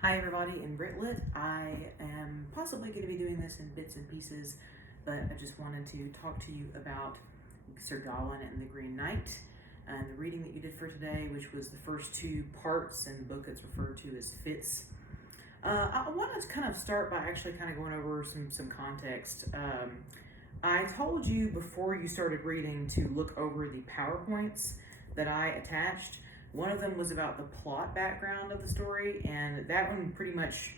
Hi everybody, in Britlit. I am possibly going to be doing this in bits and pieces, but I just wanted to talk to you about Sir Gawain and the Green Knight and the reading that you did for today, which was the first two parts in the book that's referred to as Fits. I wanted to kind of start by actually kind of going over some context. I told you before you started reading to look over the PowerPoints that I attached. One of them was about the plot background of the story, and that one pretty much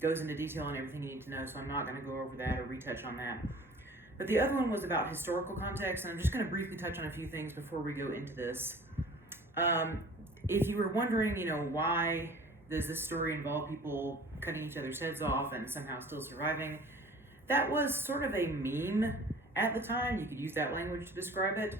goes into detail on everything you need to know, so I'm not going to go over that or retouch on that. But the other one was about historical context, and I'm just going to briefly touch on a few things before we go into this. If you were wondering, why does this story involve people cutting each other's heads off and somehow still surviving, that was sort of a meme at the time. You could use that language to describe it.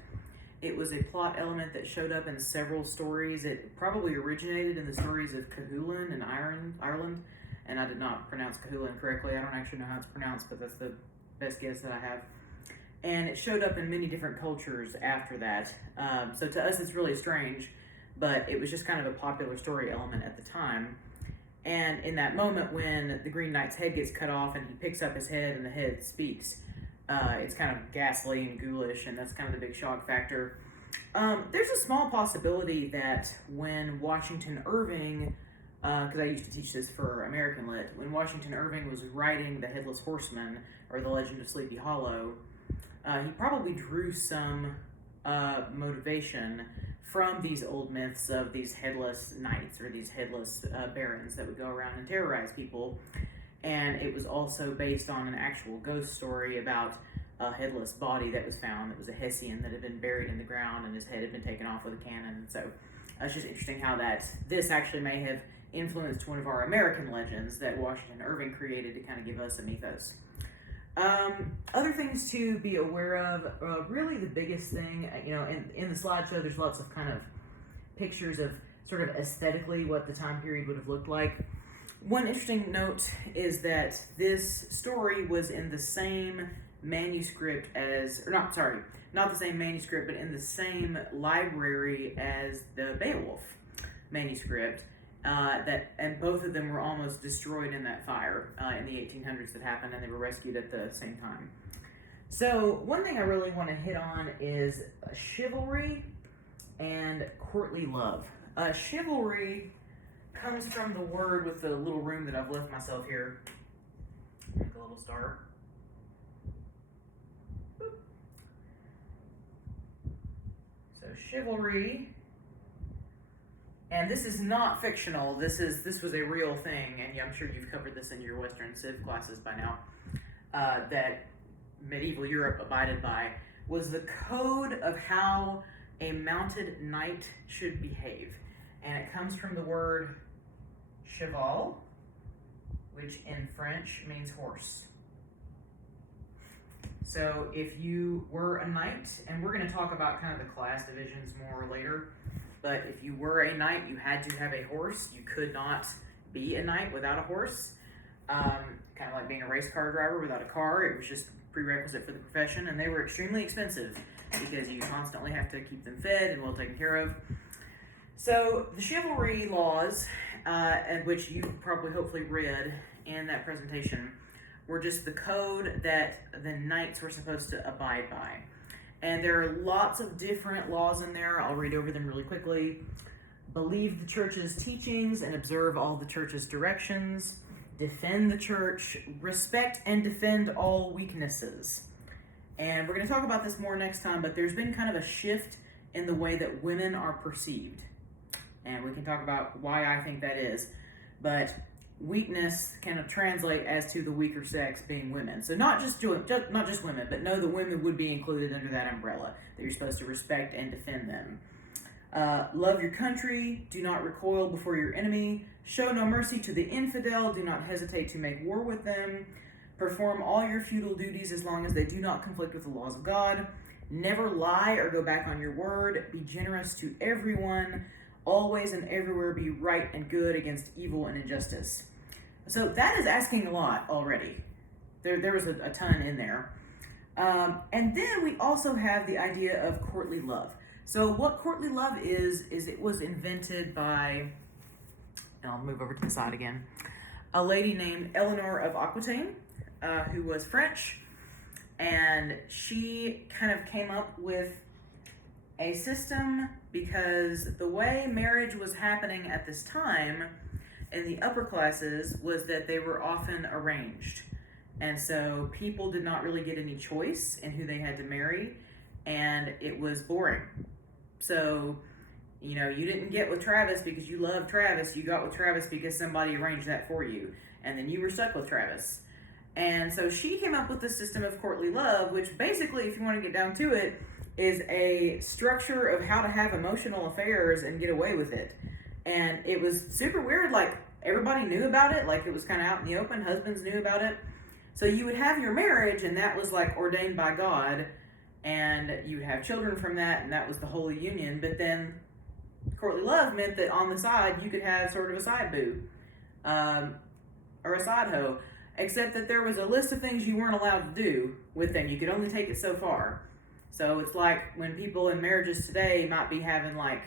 It was a plot element that showed up in several stories. It probably originated in the stories of Cahulan in Ireland, and I did not pronounce Cahulan correctly. I don't actually know how it's pronounced, but that's the best guess that I have. And it showed up in many different cultures after that. So to us, it's really strange, but it was just kind of a popular story element at the time. And in that moment when the Green Knight's head gets cut off and he picks up his head and the head speaks, it's kind of ghastly and ghoulish, and that's kind of the big shock factor. There's a small possibility that when Washington Irving, because I used to teach this for American Lit, when Washington Irving was writing The Headless Horseman, or The Legend of Sleepy Hollow, he probably drew some motivation from these old myths of these headless knights or these headless barons that would go around and terrorize people. And it was also based on an actual ghost story about a headless body that was found. It was a Hessian that had been buried in the ground and his head had been taken off with a cannon. And so it's just interesting how this actually may have influenced one of our American legends that Washington Irving created to kind of give us a mythos. Other things to be aware of, really the biggest thing, in the slideshow there's lots of kind of pictures of sort of aesthetically what the time period would have looked like. One interesting note is that this story was in the same manuscript not the same manuscript, but in the same library as the Beowulf manuscript, and both of them were almost destroyed in that fire in the 1800s that happened, and they were rescued at the same time. So one thing I really want to hit on is chivalry and courtly love. Chivalry comes from the word with the little room that I've left myself here. Make a little star. Boop. So chivalry, and this is not fictional. This was a real thing, and I'm sure you've covered this in your Western Civ classes by now. That medieval Europe abided by was the code of how a mounted knight should behave, and it comes from the word cheval, which in French means horse. So if you were a knight, and we're going to talk about kind of the class divisions more later, but if you were a knight, you had to have a horse. You could not be a knight without a horse. Kind of like being a race car driver without a car. It was just prerequisite for the profession, and they were extremely expensive because you constantly have to keep them fed and well taken care of. So the chivalry laws, which you probably hopefully read in that presentation, were just the code that the knights were supposed to abide by. And there are lots of different laws in there. I'll read over them really quickly. Believe the church's teachings and observe all the church's directions. Defend the church. Respect and defend all weaknesses. And we're going to talk about this more next time, but there's been kind of a shift in the way that women are perceived. And we can talk about why I think that is. But weakness can translate as to the weaker sex being women. So not just women, but know that women would be included under that umbrella, that you're supposed to respect and defend them. Love your country. Do not recoil before your enemy. Show no mercy to the infidel. Do not hesitate to make war with them. Perform all your feudal duties as long as they do not conflict with the laws of God. Never lie or go back on your word. Be generous to everyone. Always and everywhere be right and good against evil and injustice. So that is asking a lot already. There was a ton in there. And then we also have the idea of courtly love. So what courtly love is it was invented by and I'll move over to the side again, a lady named Eleanor of Aquitaine, who was French, and she kind of came up with a system because the way marriage was happening at this time in the upper classes was that they were often arranged. And so people did not really get any choice in who they had to marry, and it was boring. So, you know, you didn't get with Travis because you loved Travis. You got with Travis because somebody arranged that for you, and then you were stuck with Travis. And so she came up with the system of courtly love, which basically, if you want to get down to it, is a structure of how to have emotional affairs and get away with it. And it was super weird. Like, everybody knew about it. Like, it was kind of out in the open. Husbands knew about it. So you would have your marriage, and that was like ordained by God, and you would have children from that, and that was the holy union. But then courtly love meant that on the side you could have sort of a side boo, or a side hoe, except that there was a list of things you weren't allowed to do with them. You could only take it so far. So it's like when people in marriages today might be having like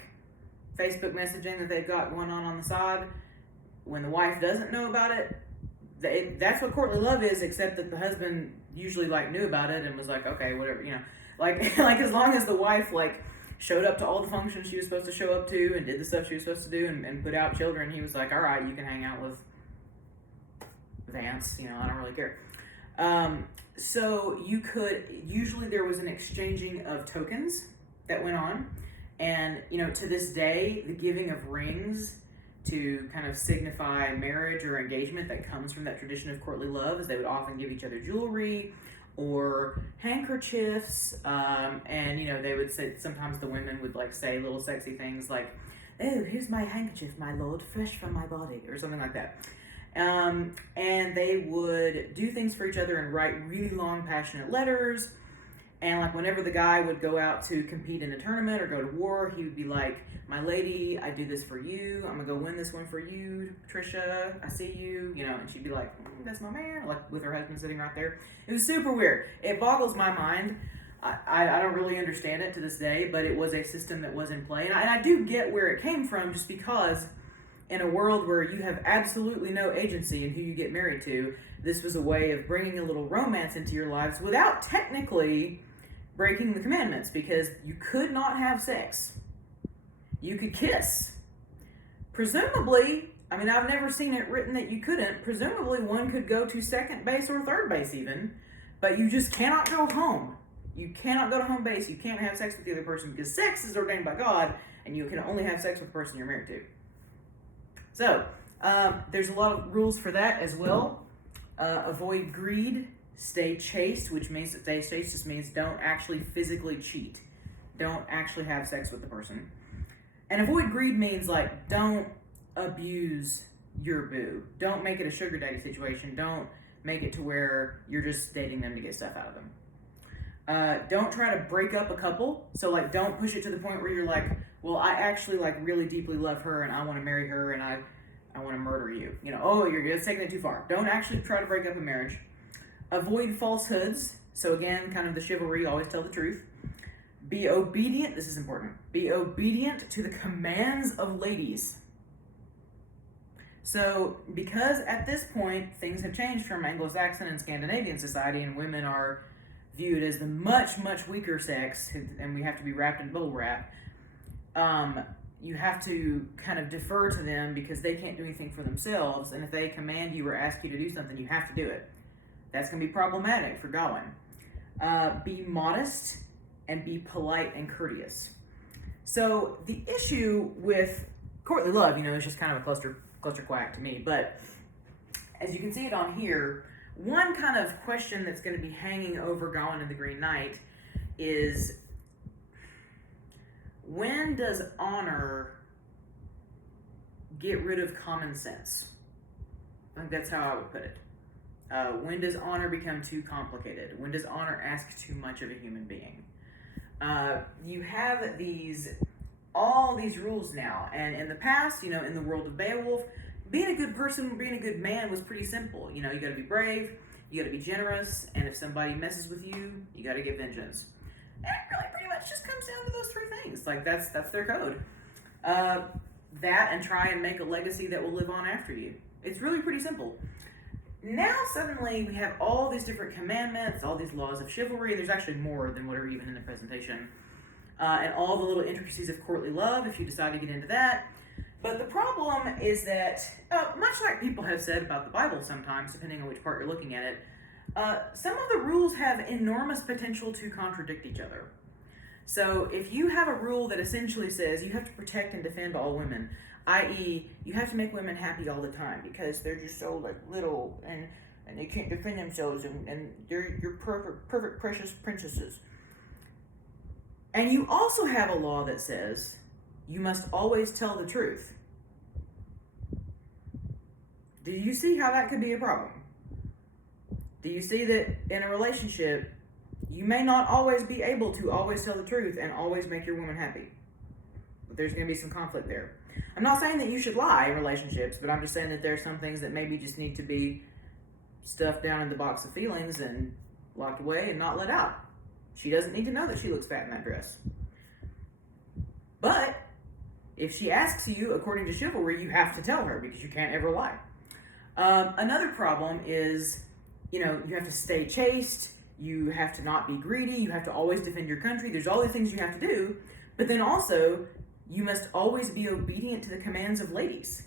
Facebook messaging that they've got going on the side. When the wife doesn't know about it, that's what courtly love is, except that the husband usually like knew about it and was like, okay, whatever, you know, like like as long as the wife like showed up to all the functions she was supposed to show up to and did the stuff she was supposed to do and put out children, he was like, all right, you can hang out with Vance, you know, I don't really care. So you could, usually there was an exchanging of tokens that went on, and you know, to this day, the giving of rings to kind of signify marriage or engagement that comes from that tradition of courtly love, is they would often give each other jewelry or handkerchiefs, and you know, they would say, sometimes the women would like say little sexy things like, oh, here's my handkerchief, my lord, fresh from my body, or something like that. And they would do things for each other and write really long, passionate letters. And like whenever the guy would go out to compete in a tournament or go to war, he would be like, my lady, I do this for you. I'm gonna go win this one for you, Patricia. I see you, you know. And she'd be like, that's my man, like with her husband sitting right there. It was super weird. It boggles my mind. I don't really understand it to this day, but it was a system that was in play. And I do get where it came from, just because in a world where you have absolutely no agency in who you get married to, this was a way of bringing a little romance into your lives without technically breaking the commandments, because you could not have sex. You could kiss. Presumably, I mean, I've never seen it written that you couldn't. Presumably, one could go to second base or third base even, but you just cannot go home. You cannot go to home base. You can't have sex with the other person, because sex is ordained by God, and you can only have sex with the person you're married to. So, there's a lot of rules for that as well. Avoid greed. Stay chaste, which means that stay chaste just means don't actually physically cheat. Don't actually have sex with the person. And avoid greed means like don't abuse your boo. Don't make it a sugar daddy situation. Don't make it to where you're just dating them to get stuff out of them. Don't try to break up a couple. So like don't push it to the point where you're like, well, I actually like really deeply love her and I want to marry her and I want to murder you. You know, oh, you're taking it too far. Don't actually try to break up a marriage. Avoid falsehoods. So again, kind of the chivalry, always tell the truth. Be obedient, this is important. Be obedient to the commands of ladies. So, because at this point, things have changed from Anglo-Saxon and Scandinavian society, and women are viewed as the much, much weaker sex, and we have to be wrapped in bubble wrap, you have to kind of defer to them because they can't do anything for themselves, and if they command you or ask you to do something, you have to do it. That's going to be problematic for Gawain. Be modest and be polite and courteous. So the issue with courtly love, you know, is just kind of a cluster quack to me. But as you can see it on here, one kind of question that's going to be hanging over Gawain and the Green Knight is, when does honor get rid of common sense? I think that's how I would put it. When does honor become too complicated? When does honor ask too much of a human being? You have all these rules now, and in the past, you know, in the world of Beowulf, being a good person, being a good man was pretty simple. You know, you got to be brave, you got to be generous, and if somebody messes with you, you got to get vengeance. And it really pretty much just comes down to those three things. Like that's their code. that and try and make a legacy that will live on after you. It's really pretty simple. Now suddenly we have all these different commandments, all these laws of chivalry. There's actually more than what are even in the presentation. And all the little intricacies of courtly love, if you decide to get into that. But the problem is that, much like people have said about the Bible sometimes, depending on which part you're looking at it, some of the rules have enormous potential to contradict each other. So if you have a rule that essentially says you have to protect and defend all women, i.e., you have to make women happy all the time because they're just so little and they can't defend themselves and they're your perfect precious princesses. And you also have a law that says you must always tell the truth. Do you see how that could be a problem? Do you see that in a relationship, you may not always be able to always tell the truth and always make your woman happy? But there's going to be some conflict there. I'm not saying that you should lie in relationships, but I'm just saying that there are some things that maybe just need to be stuffed down in the box of feelings and locked away and not let out. She doesn't need to know that she looks fat in that dress. But if she asks you, according to chivalry, you have to tell her because you can't ever lie. Another problem is, you have to stay chaste, you have to not be greedy, you have to always defend your country. There's all these things you have to do, but then also, you must always be obedient to the commands of ladies.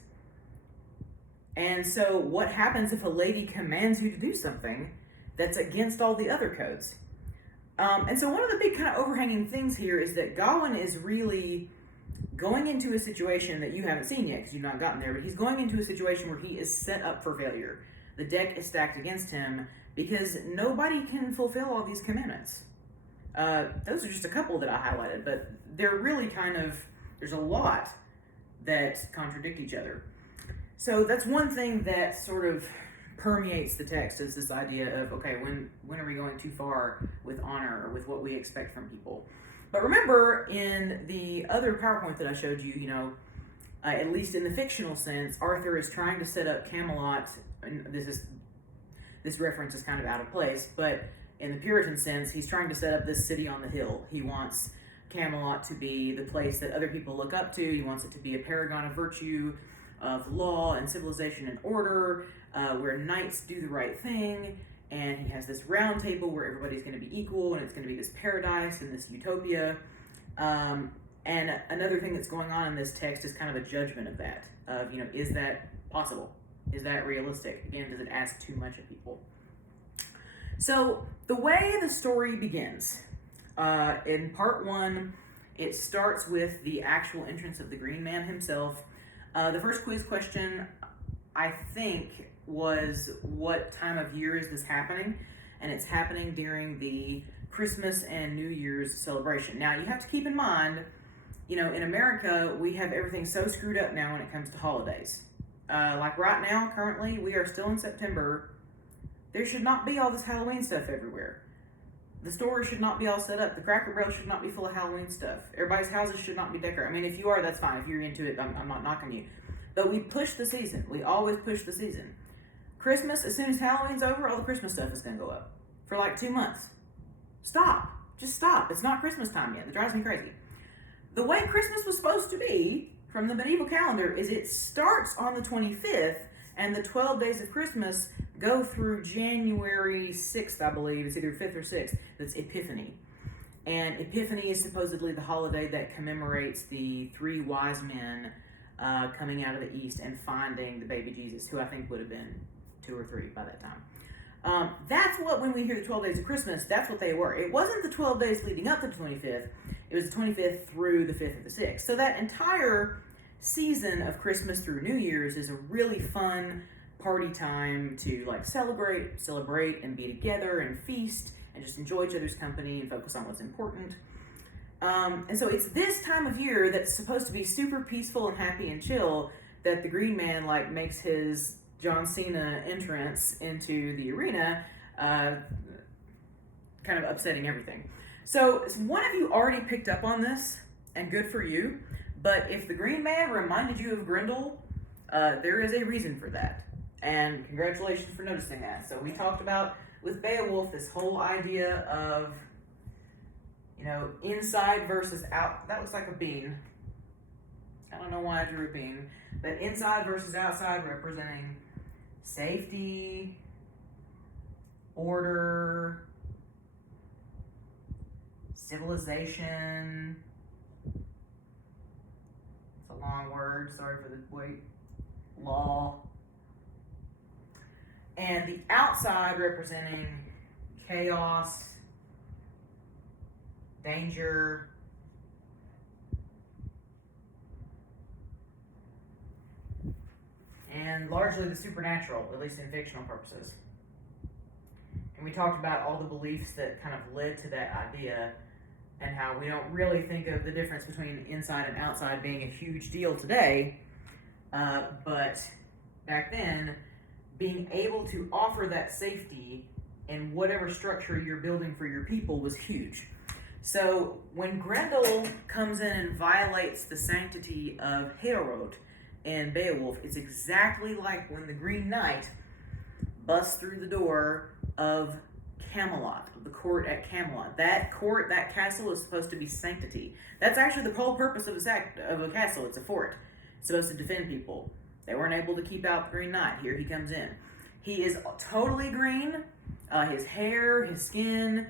And so what happens if a lady commands you to do something that's against all the other codes? And so one of the big kind of overhanging things here is that Gawain is really going into a situation that you haven't seen yet because you've not gotten there, but he's going into a situation where he is set up for failure. The deck is stacked against him because nobody can fulfill all these commandments. Those are just a couple that I highlighted, but they're really there's a lot that contradict each other. So that's one thing that sort of permeates the text, is this idea of, okay, when are we going too far with honor or with what we expect from people? But remember, in the other PowerPoint that I showed you, at least in the fictional sense, Arthur is trying to set up Camelot, and this reference is kind of out of place, but in the Puritan sense, he's trying to set up this city on the hill. He wants Camelot to be the place that other people look up to. He wants it to be a paragon of virtue, of law and civilization and order, where knights do the right thing, and he has this round table where everybody's going to be equal, and it's going to be this paradise and this utopia. And another thing that's going on in this text is kind of a judgment of that, of, is that possible? Is that realistic? Again, does it ask too much of people? So the way the story begins, in part one, it starts with the actual entrance of the Green Man himself. The first quiz question, I think, was what time of year is this happening? And it's happening during the Christmas and New Year's celebration. Now, you have to keep in mind, in America, we have everything so screwed up now when it comes to holidays. Like right now, currently, we are still in September. There should not be all this Halloween stuff everywhere. The stores should not be all set up. The Cracker Barrel should not be full of Halloween stuff. Everybody's houses should not be decorated. I mean, if you are, that's fine. If you're into it, I'm not knocking you. But we push the season. We always push the season. Christmas, as soon as Halloween's over, all the Christmas stuff is going to go up for like 2 months. Stop. Just stop. It's not Christmas time yet. It drives me crazy. The way Christmas was supposed to be from the medieval calendar is it starts on the 25th, and the 12 days of Christmas go through January 6th, I believe. It's either 5th or 6th. That's Epiphany. And Epiphany is supposedly the holiday that commemorates the 3 wise men coming out of the east and finding the baby Jesus, who I think would have been 2 or 3 by that time. That's what, when we hear the 12 days of Christmas, that's what they were. It wasn't the 12 days leading up to the 25th. It was the 25th through the 5th or the 6th. So that entire season of Christmas through New Year's is a really fun party time to celebrate and be together and feast and just enjoy each other's company and focus on what's important. And so it's this time of year that's supposed to be super peaceful and happy and chill that the Green Man makes his John Cena entrance into the arena, kind of upsetting everything. So one of you already picked up on this, and good for you. But if the Green Man reminded you of Grendel, there is a reason for that. And congratulations for noticing that. So we talked about, with Beowulf, this whole idea of, inside versus out. That looks like a bean. I don't know why drooping. But inside versus outside, representing safety, order, civilization. It's a long word, sorry for the wait. Law. And the outside representing chaos, danger, and largely the supernatural, at least in fictional purposes. And we talked about all the beliefs that kind of led to that idea, and how we don't really think of the difference between inside and outside being a huge deal today, but back then, being able to offer that safety in whatever structure you're building for your people was huge. So when Grendel comes in and violates the sanctity of Heorot in Beowulf, it's exactly like when the Green Knight busts through the door of Camelot, the court at Camelot. That court, that castle is supposed to be sanctity. That's actually the whole purpose of a castle. It's a fort. It's supposed to defend people. They weren't able to keep out the Green Knight. Here he comes in. He is totally green. His hair, his skin,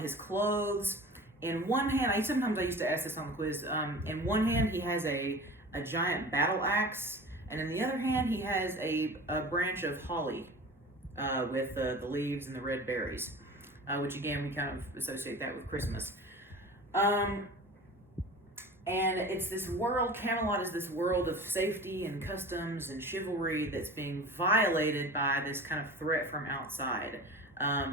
his clothes. In one hand, sometimes I used to ask this on the quiz. In one hand, he has a giant battle axe, and in the other hand, he has a branch of holly with the leaves and the red berries, which again, we kind of associate that with Christmas. And it's this world, Camelot is this world of safety and customs and chivalry that's being violated by this kind of threat from outside.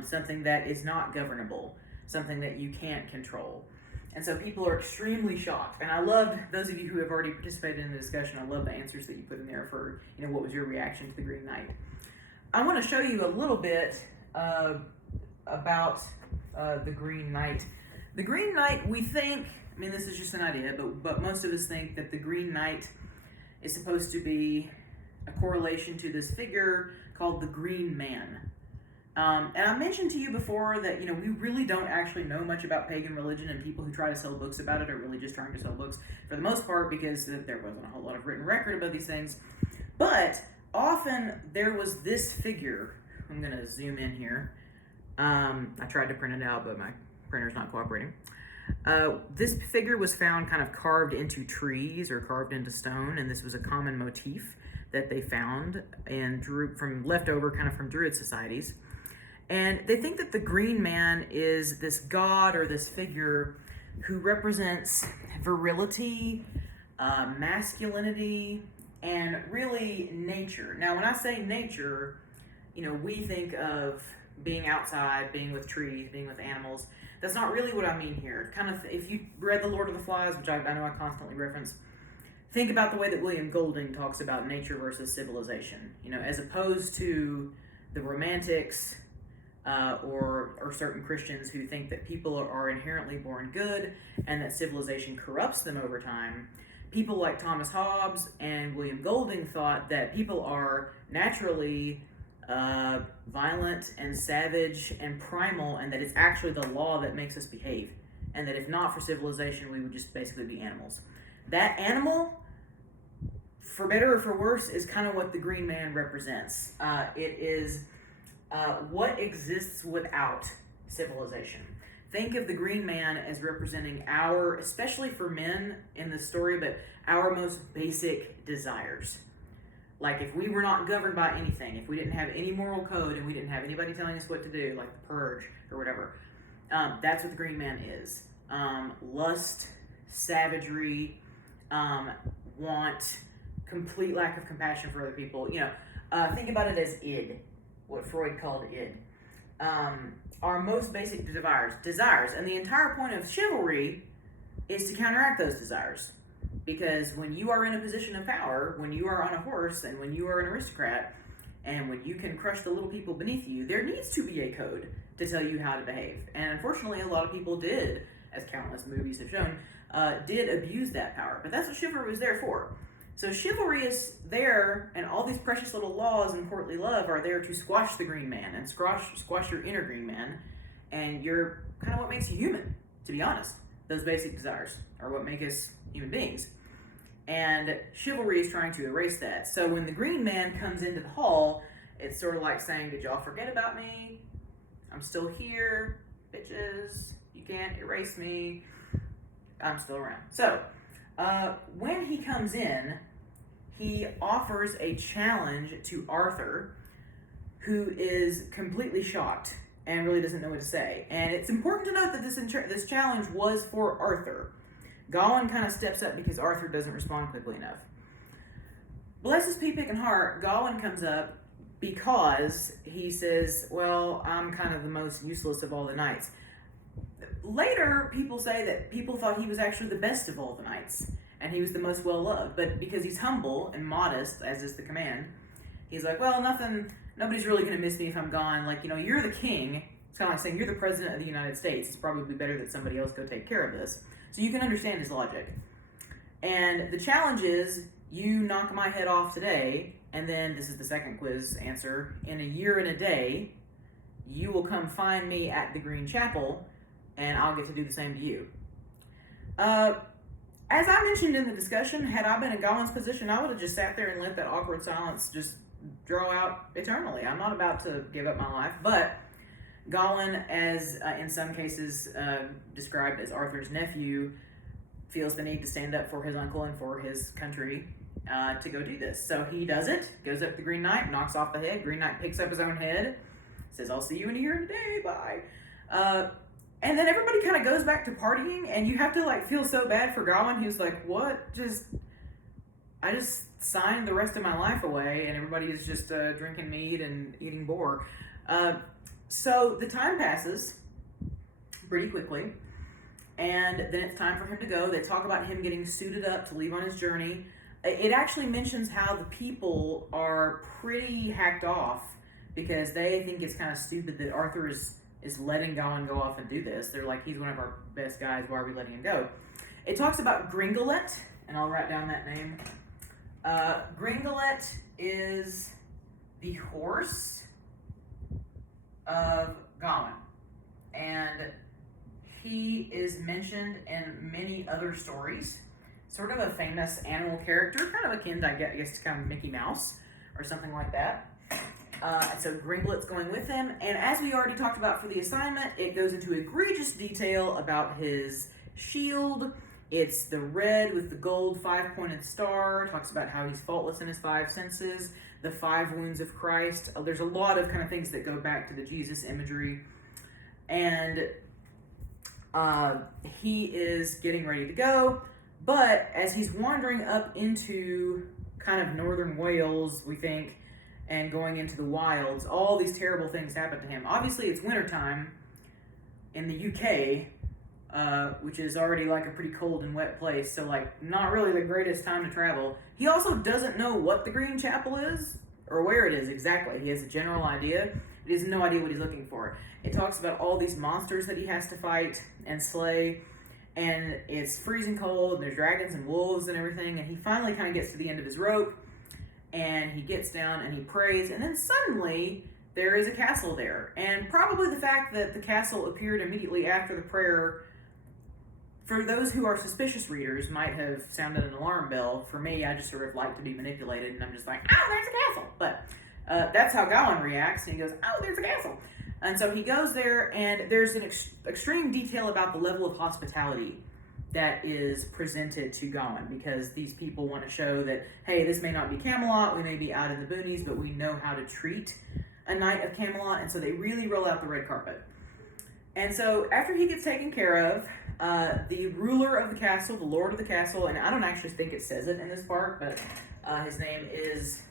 Something that is not governable, something that you can't control. And so people are extremely shocked. And I loved, those of you who have already participated in the discussion, I love the answers that you put in there for, what was your reaction to the Green Knight. I want to show you a little bit about the Green Knight. The Green Knight, we think, this is just an idea, but most of us think that the Green Knight is supposed to be a correlation to this figure called the Green Man. And I mentioned to you before that, we really don't actually know much about pagan religion, and people who try to sell books about it are really just trying to sell books for the most part because there wasn't a whole lot of written record about these things. But often there was this figure. I'm going to zoom in here. I tried to print it out, but my printer's not cooperating. This figure was found kind of carved into trees or carved into stone, and this was a common motif that they found and left over from Druid societies. And they think that the Green Man is this god or this figure who represents virility, masculinity, and really nature. Now, when I say nature, we think of being outside, being with trees, being with animals. That's not really what I mean here. If you read The Lord of the Flies, which I know I constantly reference, think about the way that William Golding talks about nature versus civilization. As opposed to the Romantics or certain Christians who think that people are inherently born good and that civilization corrupts them over time. People like Thomas Hobbes and William Golding thought that people are naturally violent and savage and primal, and that it's actually the law that makes us behave, and that if not for civilization, we would just basically be animals. That animal, for better or for worse, is kind of what the Green Man represents. It is what exists without civilization. Think of the Green Man as representing our, especially for men in the story, but our most basic desires. Like if we were not governed by anything, if we didn't have any moral code and we didn't have anybody telling us what to do, like the purge or whatever, that's what the Green Man is. Lust, savagery, want, complete lack of compassion for other people. Think about it as id, what Freud called id. Our most basic desires. And the entire point of chivalry is to counteract those desires. Because when you are in a position of power, when you are on a horse, and when you are an aristocrat, and when you can crush the little people beneath you, there needs to be a code to tell you how to behave. And unfortunately, a lot of people did, as countless movies have shown, did abuse that power. But that's what chivalry was there for. So chivalry is there, and all these precious little laws and courtly love are there to squash the Green Man and squash your inner Green Man, and you're kind of what makes you human, to be honest. Those basic desires are what make us human beings. And chivalry is trying to erase that. So when the Green Man comes into the hall, it's sort of like saying, did y'all forget about me? I'm still here, bitches. You can't erase me. I'm still around. So when he comes in, he offers a challenge to Arthur, who is completely shocked and really doesn't know what to say. And it's important to note that this challenge was for Arthur. Gawain kind of steps up because Arthur doesn't respond quickly enough. Bless his pea-picking heart, Gawain comes up because he says, well, I'm kind of the most useless of all the knights. Later, people say that people thought he was actually the best of all the knights, and he was the most well-loved. But because he's humble and modest, as is the command, he's like, well, nobody's really going to miss me if I'm gone. Like, you're the king. It's kind of like saying, you're the president of the United States. It's probably better that somebody else go take care of this. So you can understand his logic. And the challenge is, you knock my head off today, and then, this is the second quiz answer, in a year and a day, you will come find me at the Green Chapel, and I'll get to do the same to you. As I mentioned in the discussion, had I been in Gawain's position, I would have just sat there and let that awkward silence just draw out eternally. I'm not about to give up my life, but Gawain, as in some cases described as Arthur's nephew, feels the need to stand up for his uncle and for his country to go do this. So he does it, goes up to the Green Knight, knocks off the head. Green Knight picks up his own head, says, I'll see you in a year and a day, bye. And then everybody kind of goes back to partying, and you have to feel so bad for Gawain. He was like, what? I just signed the rest of my life away, and everybody is just drinking mead and eating boar. So the time passes pretty quickly, and then it's time for him to go. They talk about him getting suited up to leave on his journey. It actually mentions how the people are pretty hacked off because they think it's kind of stupid that Arthur is letting Gawain go off and do this. They're like, he's one of our best guys, why are we letting him go? It talks about Gringolet, and I'll write down that name. Gringolet is the horse of Gawain, and he is mentioned in many other stories. Sort of a famous animal character, kind of akin, I guess, to kind of Mickey Mouse or something like that. So Gringolet's going with him, and as we already talked about for the assignment, it goes into egregious detail about his shield. It's the red with the gold 5-pointed star. Talks about how he's faultless in his 5 senses, the 5 wounds of Christ. There's a lot of kind of things that go back to the Jesus imagery, and he is getting ready to go. But as he's wandering up into kind of northern Wales, we think, and going into the wilds, all these terrible things happen to him. Obviously, it's wintertime in the UK, which is already a pretty cold and wet place, so not really the greatest time to travel. He also doesn't know what the Green Chapel is, or where it is exactly. He has a general idea, but he has no idea what he's looking for. It talks about all these monsters that he has to fight and slay, and it's freezing cold, and there's dragons and wolves and everything, and he finally kind of gets to the end of his rope, and he gets down and he prays, and then suddenly there is a castle there. And probably the fact that the castle appeared immediately after the prayer, for those who are suspicious readers, might have sounded an alarm bell. For me, I just sort of like to be manipulated, and I'm just like, oh, there's a castle. But that's how Gawain reacts, and he goes, oh, there's a castle. And so he goes there, and there's an extreme detail about the level of hospitality that is presented to Gawain, because these people want to show that, hey, this may not be Camelot, we may be out in the boonies, but we know how to treat a knight of Camelot, and so they really roll out the red carpet. And so after he gets taken care of, the ruler of the castle, the lord of the castle, and I don't actually think it says it in this part, but his name is,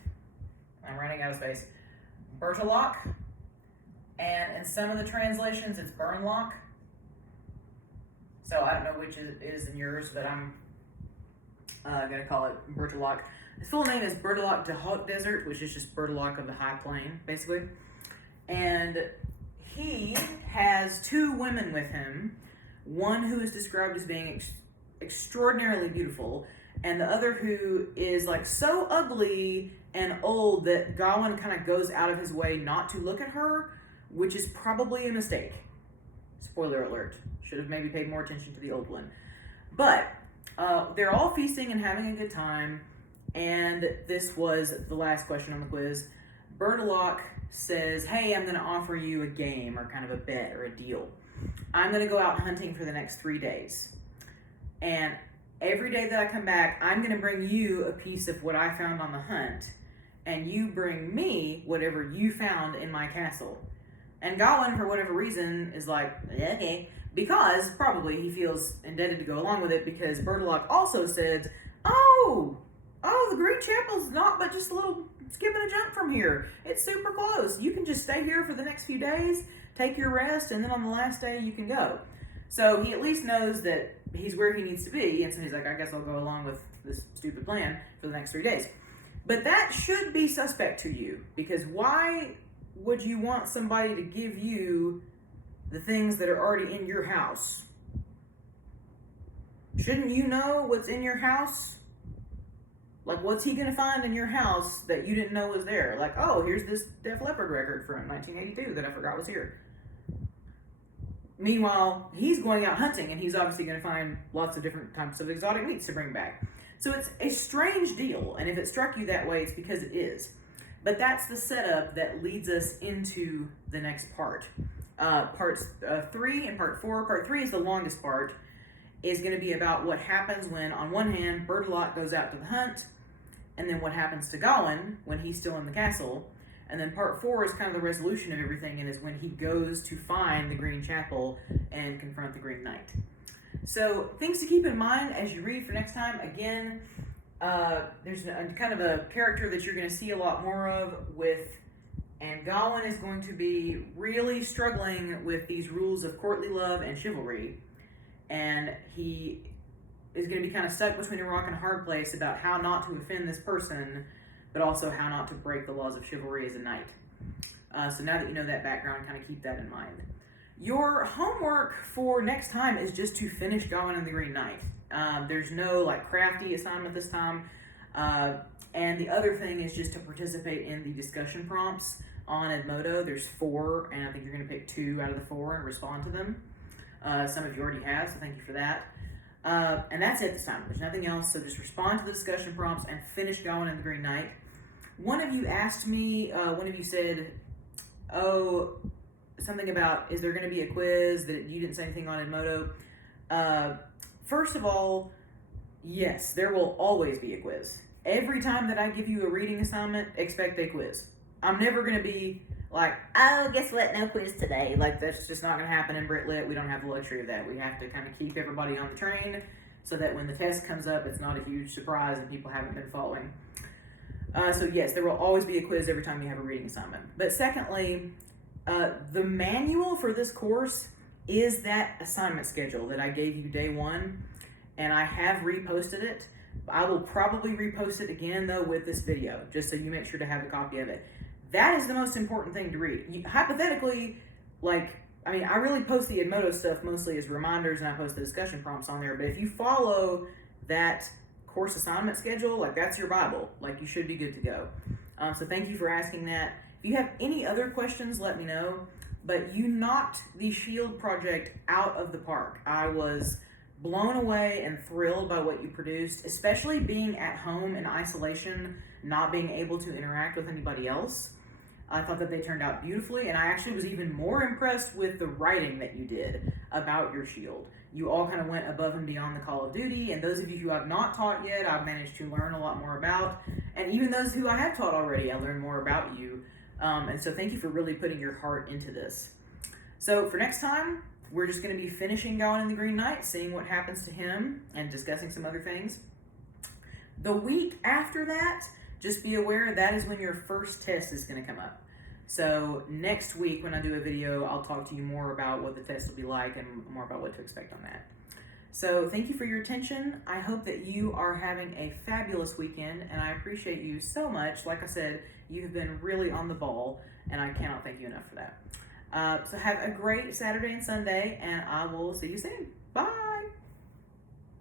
I'm running out of space, Bertalock, and in some of the translations it's Burnlock. So I don't know which it is in yours, but I'm going to call it Bertalock. His full name is Bertalock de Haut Desert, which is just Bertalock of the High Plain, basically. And he has 2 women with him, one who is described as being extraordinarily beautiful, and the other who is so ugly and old that Gawain kind of goes out of his way not to look at her, which is probably a mistake. Spoiler alert. Should have maybe paid more attention to the old one. But they're all feasting and having a good time. And this was the last question on the quiz. Bertalock says, hey, I'm going to offer you a game or kind of a bet or a deal. I'm going to go out hunting for the next 3 days. And every day that I come back, I'm going to bring you a piece of what I found on the hunt. And you bring me whatever you found in my castle. And Gawain, for whatever reason, is like, okay. Because probably he feels indebted to go along with it because Bertalock also said, oh, the Green Chapel's not but just a little skip and a jump from here. It's super close. You can just stay here for the next few days, take your rest, and then on the last day you can go. So he at least knows that he's where he needs to be, and so he's like, I guess I'll go along with this stupid plan for the next 3 days. But that should be suspect to you, because why would you want somebody to give you the things that are already in your house? Shouldn't you know what's in your house? Like, what's he going to find in your house that you didn't know was there? Like, oh, here's this Def Leppard record from 1982 that I forgot was here. Meanwhile, he's going out hunting, and he's obviously going to find lots of different types of exotic meats to bring back. So it's a strange deal, and if it struck you that way, it's because it is. But that's the setup that leads us into the next part. Parts 3 and part 4. Part 3 is the longest part. Is going to be about what happens when, on one hand, Bertalock goes out to the hunt, and then what happens to Gawain when he's still in the castle. And then part 4 is kind of the resolution of everything, and is when he goes to find the Green Chapel and confront the Green Knight. So, things to keep in mind as you read for next time. Again, there's kind of a character that you're going to see a lot more of and Gawain is going to be really struggling with these rules of courtly love and chivalry. And he is going to be kind of stuck between a rock and a hard place about how not to offend this person, but also how not to break the laws of chivalry as a knight. So now that you know that background, kind of keep that in mind. Your homework for next time is just to finish Gawain and the Green Knight. There's no crafty assignment this time. And the other thing is just to participate in the discussion prompts on Edmodo. There's 4, and I think you're going to pick 2 out of the 4 and respond to them. Some of you already have, so thank you for that. And that's it this time. There's nothing else, so just respond to the discussion prompts and finish Gawain and the Green Knight. One of you asked me, one of you said, something about, is there going to be a quiz that you didn't say anything on Edmodo? First of all, yes, there will always be a quiz. Every time that I give you a reading assignment, expect a quiz. I'm never going to be like, oh, guess what? No quiz today. That's just not going to happen in Brit Lit. We don't have the luxury of that. We have to kind of keep everybody on the train so that when the test comes up, it's not a huge surprise and people haven't been following. So yes, there will always be a quiz every time you have a reading assignment. But secondly, the manual for this course is that assignment schedule that I gave you day 1, and I have reposted it. I will probably repost it again, though, with this video, just so you make sure to have a copy of it. That is the most important thing to read. Hypothetically, I really post the Edmodo stuff mostly as reminders, and I post the discussion prompts on there, but if you follow that course assignment schedule, that's your Bible. You should be good to go. So thank you for asking that. If you have any other questions, let me know. But you knocked the Shield project out of the park. I was blown away and thrilled by what you produced, especially being at home in isolation, not being able to interact with anybody else. I thought that they turned out beautifully, and I actually was even more impressed with the writing that you did about your shield. You all kind of went above and beyond the Call of Duty, and those of you who I've not taught yet, I've managed to learn a lot more about, and even those who I have taught already, I learned more about you. And so thank you for really putting your heart into this. So for next time, we're just going to be finishing Gawain and the Green Knight, seeing what happens to him, and discussing some other things. The week after that, just be aware that is when your first test is going to come up. So next week when I do a video, I'll talk to you more about what the test will be like and more about what to expect on that. So thank you for your attention. I hope that you are having a fabulous weekend, and I appreciate you so much. Like I said, you have been really on the ball, and I cannot thank you enough for that. So have a great Saturday and Sunday, and I will see you soon. Bye!